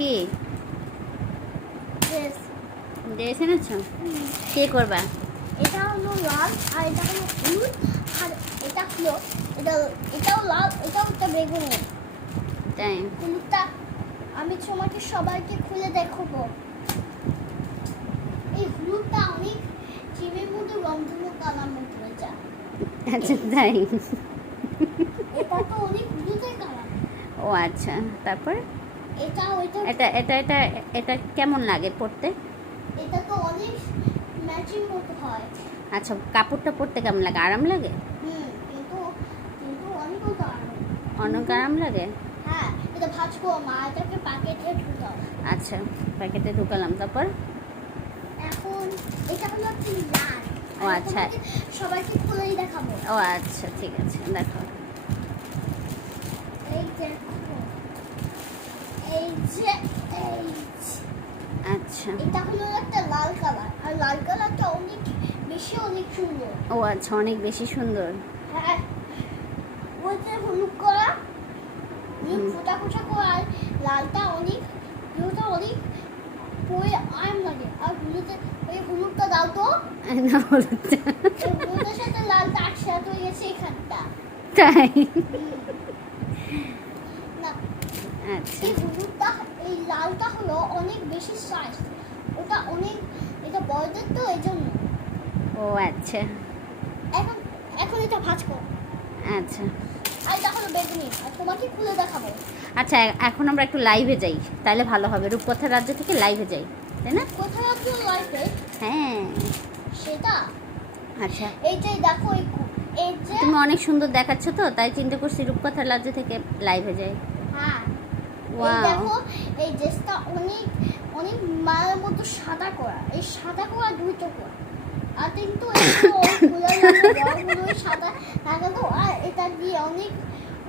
কি? Dress dress এনেছো? কে করবা? এটা হলো লাল আর এটা হলো হলুদ আর এটা হলো এটা এটাও লাল এটাও একটা বেগুনি। তাই। হলুদটা আমি তোমাকে সবাইকে খুলে দেখাবো। এই হলুদটা অনেক চিমের মধ্যে রংধনু কালার হয়ে যায়। আচ্ছা তাই। এটা তো অনেক হলুদের কালার। ও আচ্ছা তারপর? এটা ওইটা এটা এটা এটা এটা কেমন লাগে পড়তে? এটা তো অনেক ম্যাচিং মতো হয়। আচ্ছা কাপড়টা পরতে কেমন লাগে? আরাম লাগে? হুম কিন্তু কিন্তু অনেক দারুণ অনেক আরাম লাগে? হ্যাঁ এটা ভাজবো মা এটাকে প্যাকেটে ঢুকাও। আচ্ছা প্যাকেটে ঢুকালাম তারপর? এখন এটা হলো একটি ও আচ্ছা। সবাইকে খুলেই দেখাবো। ও আচ্ছা ঠিক আছে দেখো। এই দেখো এই যে এই আচ্ছা। এটা হলো একটা লাল কালার। আর লাল কালারটা অনেক বেশি অনেক সুন্দর। ও আচ্ছা অনেক বেশি সুন্দর। হ্যাঁ। ওই যে হলুদ করা হুম। ফোটা ফোটা করা আর লালটা অনেক হলুদটা অনেক পরে আরাম লাগে। আর হলুদে ওই হলুদটা দাও তো। না হলুদটা। হলুদের সাথে লালটা একসাথে হয়ে গেছে এখানটা। তাই। আচ্ছা। এই হলুদটা এই লালটা হলো অনেক বেশি সাইজ ওটা অনেক এটা বড়দের তো এই জন্য ও আচ্ছা। এখন এখন এটা আচ্ছা। আর এটা হলো বেগুনি। আর তোমাকে খুলে দেখাবো। আচ্ছা এখন আমরা একটু লাইভে যাই। তাহলে ভালো হবে। রূপকথার রাজ্য থেকে লাইভে যাই। তাই না? কোথায় হ্যাঁ। সেটা? আচ্ছা। এই যে দেখো এই কু- এই যে তুমি অনেক সুন্দর দেখাচ্ছ তো তাই চিন্তা করছি রূপকথার রাজ্য থেকে লাইভে যাই। হ্যাঁ। দেখো এই ড্রেসটা অনেক অনেক মায়ের মতো সাদা করা। এই সাদা করা দুটো করা। আর কিন্তু সাদা লাগানো আর এটা দিয়ে অনেক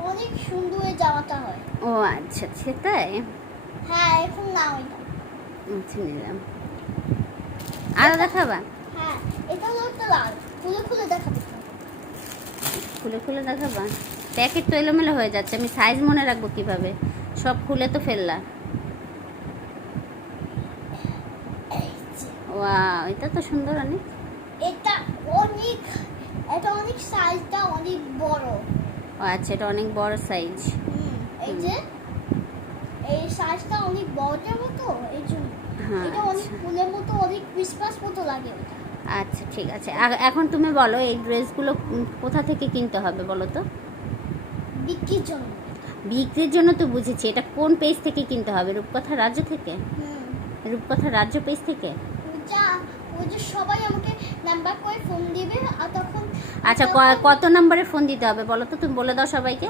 অনেক সুন্দর এই জামাটা হয়। ও আচ্ছা সেটাই হ্যাঁ এখন নাও এটা। আচ্ছা নিলাম। আরও দেখাবা? হ্যাঁ এটা হলো একটা লাল। খুলে খুলে দেখাবে। খুলে খুলে দেখাবা? প্যাকেট তো এলোমেলো হয়ে যাচ্ছে। আমি সাইজ মনে রাখব কীভাবে? সব খুলে তো ফেললা। এই যে। ওয়া এটা তো সুন্দর অনেক। এটা অনেক এটা অনেক সাইজটা অনেক বড়। ও আচ্ছা এটা অনেক বড় সাইজ এই যে এই সাইজটা অনেক বড়টার মতো এই জন্য। হ্যাঁ এটা অনেক আচ্ছা। ফুলের মতো অনেক ক্রিসমাস মতো লাগে ওটা। আচ্ছা ঠিক আছে। এখন তুমি বলো এই ড্রেসগুলো কোথা থেকে কিনতে হবে বলো তো? বিক্রির জন্য। বিক্রির জন্য তো বুঝেছি এটা কোন পেজ থেকে কিনতে হবে? রূপকথা রাজ্য থেকে? রূপকথা রাজ্য পেজ থেকে সবাই আমাকে নাম্বার করে ফোন দিবে আর তখন আচ্ছা কত নম্বরে ফোন দিতে হবে বলো তো? তুমি বলে দাও সবাইকে।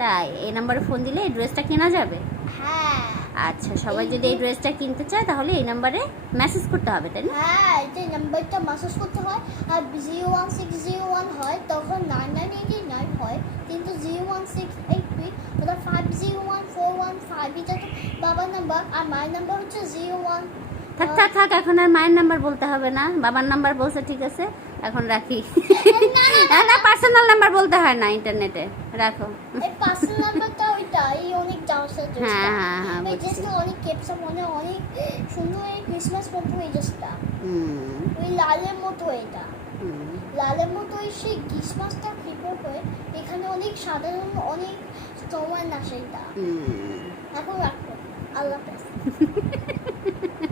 তাই এই নাম্বারে ফোন দিলে এই ড্রেসটা কেনা যাবে? হ্যাঁ। আচ্ছা সবাই যদি এই ড্রেসটা কিনতে চায় তাহলে এই নাম্বারে মেসেজ করতে হবে তাই না? হ্যাঁ যে নাম্বারটা মেসেজ করতে হয় আর zero one six zero one হয় তখন নাইন নাইন এইট নাইন হয় কিন্তু zero one six eight three ওটা five zero one four one তো বাবার নাম্বার আর মায়ের নাম্বার হচ্ছে জিরো ওয়ান থাক থাক থাক এখন আর মায়ের নাম্বার বলতে হবে না। বাবার নাম্বার বলছে ঠিক আছে এখন রাখি। না পার্সোনাল নাম্বার বলতে হয় না ইন্টারনেটে রাখো। হ্যাঁ হ্যাঁ হ্যাঁ অনেক কেপসা মনে অনেক সুন্দর এই ক্রিসমাস মতো এই ড্রেসটা ওই লালের মতো এটা। লালের মতো সেই ক্রিসমাসটা প্রিপেয়ার করে এখানে অনেক সাধারণ অনেক সময় না সেটা এখন রাখো। আল্লাহ